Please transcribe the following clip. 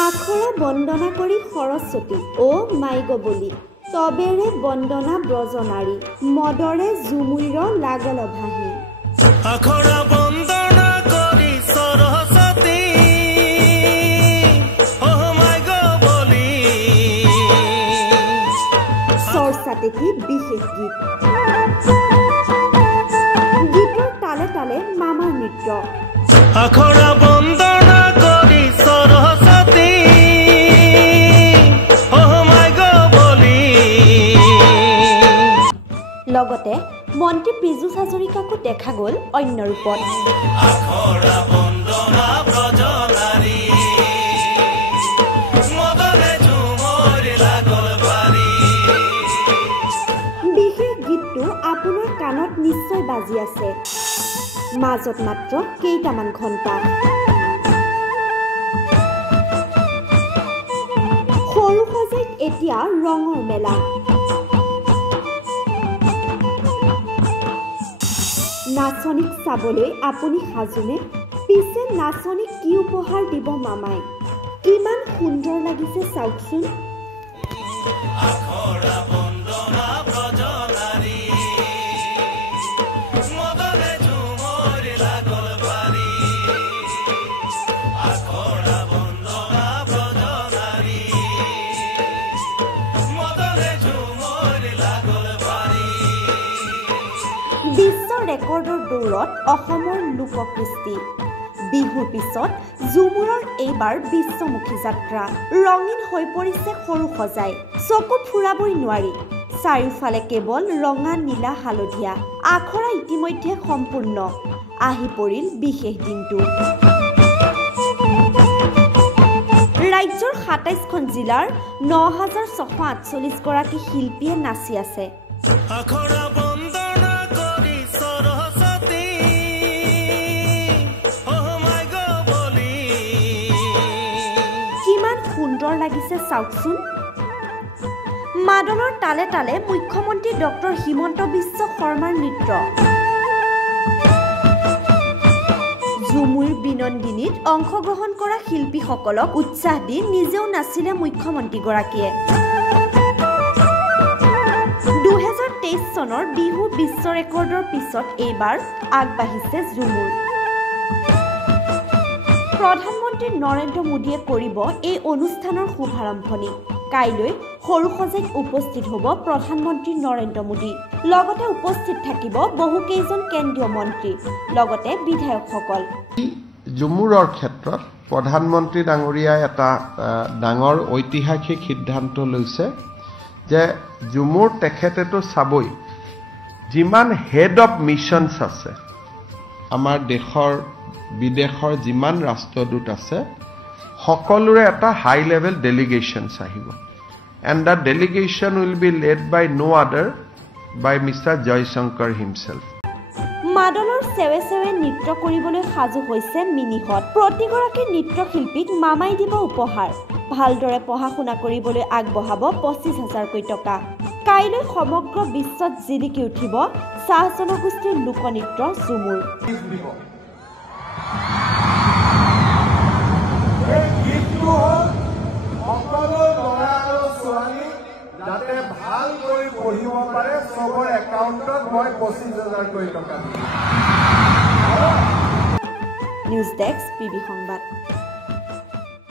আখৰা বন্দনা কৰি সৰস্বতী অ মাই গবলি তবেৰে বন্দনা ব্ৰজনাৰী মদৰে জুমুইৰ লাগল ভাহি আখৰা বন্দনা কৰি সৰস্বতী অ মাই গবলি সৰস্বতী কি বিশেষ গীত গীতৰ তালে তালে মামাৰ নৃত্য আখৰা বন্দনা কৰি সৰস্বতী অ মাই গবলি লগতে মন্ত্ৰী পীযুষ হাজৰিকাকো দেখা গ'ল অন্য ৰূপত আখৰা বন্দনা ব্ৰজনাৰী মদৰে ঝুমুৰ লাগল বাৰী বিশেষ গীতটো আপোনাৰ কাণত নিশ্চয় বাজি আছে মাজত মাত্ৰ কেইটামান ঘণ্টা সৰু সজাইত এতিয়া ৰঙৰ মেলা নাচনীক চাবলৈ আপুনি সাজুনে পিছে নাচনীক কি উপহাৰ দিব মামাই কিমান সুন্দৰ লাগিছে চাওকচোন আখৰা বন্দনা ব্ৰজনাৰী মদৰে ঝুমুৰ লাগল বাৰী আখৰা বন্দনা ব্ৰজনাৰী মদৰে ঝুমুৰ লাগল বাৰী বিশ্ব ৰেকৰ্ডৰ দৌৰত অসমৰ লোককৃষ্টি বিহুৰ পিছত ঝুমুৰৰ এইবাৰ বিশ্বমুখী যাত্ৰা ৰঙীন হৈ পৰিছে সৰু সজাই চকু ফুৰাবই নোৱাৰি চাৰিওফালে কেৱল ৰঙা নীলা হালধীয়া আখৰা ইতিমধ্যে সম্পূৰ্ণ আহি পৰিল বিশেষ দিনটো ৰাজ্যৰ ২৭খন জিলাৰ ৯,৬৪৮ গৰাকী শিল্পীয়ে নাচি আছে আখৰা বন্দনা কৰি সৰস্বতী অ মাই গবলি কিমান সুন্দৰ লাগিছে চাওকচোন মাদলৰ তালে তালে মুখ্যমন্ত্ৰী ডক্টৰ হিমন্ত বিশ্ব শৰ্মাৰ নৃত্য ঝুমুৰ বিনন্দিনীত অংশগ্ৰহণ কৰা শিল্পীসকলক উৎসাহ দি নিজেও নাচিলে মুখ্যমন্ত্ৰীগৰাকীয়ে ২০২৩ চনৰ বিহু বিশ্ব ৰেকৰ্ডৰ পিছত এইবাৰ আগবাঢ়িছে ঝুমুৰ প্ৰধানমন্ত্ৰী নৰেন্দ্ৰ মোদীয়ে কৰিব এই অনুষ্ঠানৰ শুভাৰম্ভণি কাইলৈ সৰু সজাইত উপস্থিত হ'ব প্ৰধানমন্ত্ৰী নৰেন্দ্ৰ মোদী লগতে উপস্থিত থাকিব বহুকেইজন কেন্দ্ৰীয় মন্ত্ৰী লগতে বিধায়কসকল ঝুমুৰৰ ক্ষেত্ৰত প্ৰধানমন্ত্ৰী ডাঙৰীয়াই এটা ডাঙৰ ঐতিহাসিক সিদ্ধান্ত লৈছে যে ঝুমুৰ তেখেতেতো চাবই যিমান হেড অফ মিছনছ আছে আমাৰ দেশৰ বিদেশৰ যিমান ৰাষ্ট্ৰদূত আছে সকলোৰে এটা হাই লেভেল ডেলিগেশ্যনছ আহিব and the delegation will be led by no other by mister Jaishankar himself মাদলৰ চেৱে চেৱে নৃত্য কৰিবলৈ সাজু হৈছে মিনিহত প্ৰতিগৰাকী নৃত্যশিল্পীক মামাই দিব উপহাৰ ভালদৰে পঢ়া শুনা কৰিবলৈ আগবঢ়াব ২৫,০০০কৈ টকা কাইলৈ সমগ্ৰ বিশ্বত জিলিকি উঠিব চাহ জনগোষ্ঠীৰ লোকনৃত্য ঝুমুৰ সকলো ল'ৰা আৰু ছোৱালী যাতে ভালকৈ পঢ়িব পাৰে চবৰ একাউণ্টত মই ২৫,০০০কৈ টকা দিম নিউজ ডেস্ক পিবি সংবাদ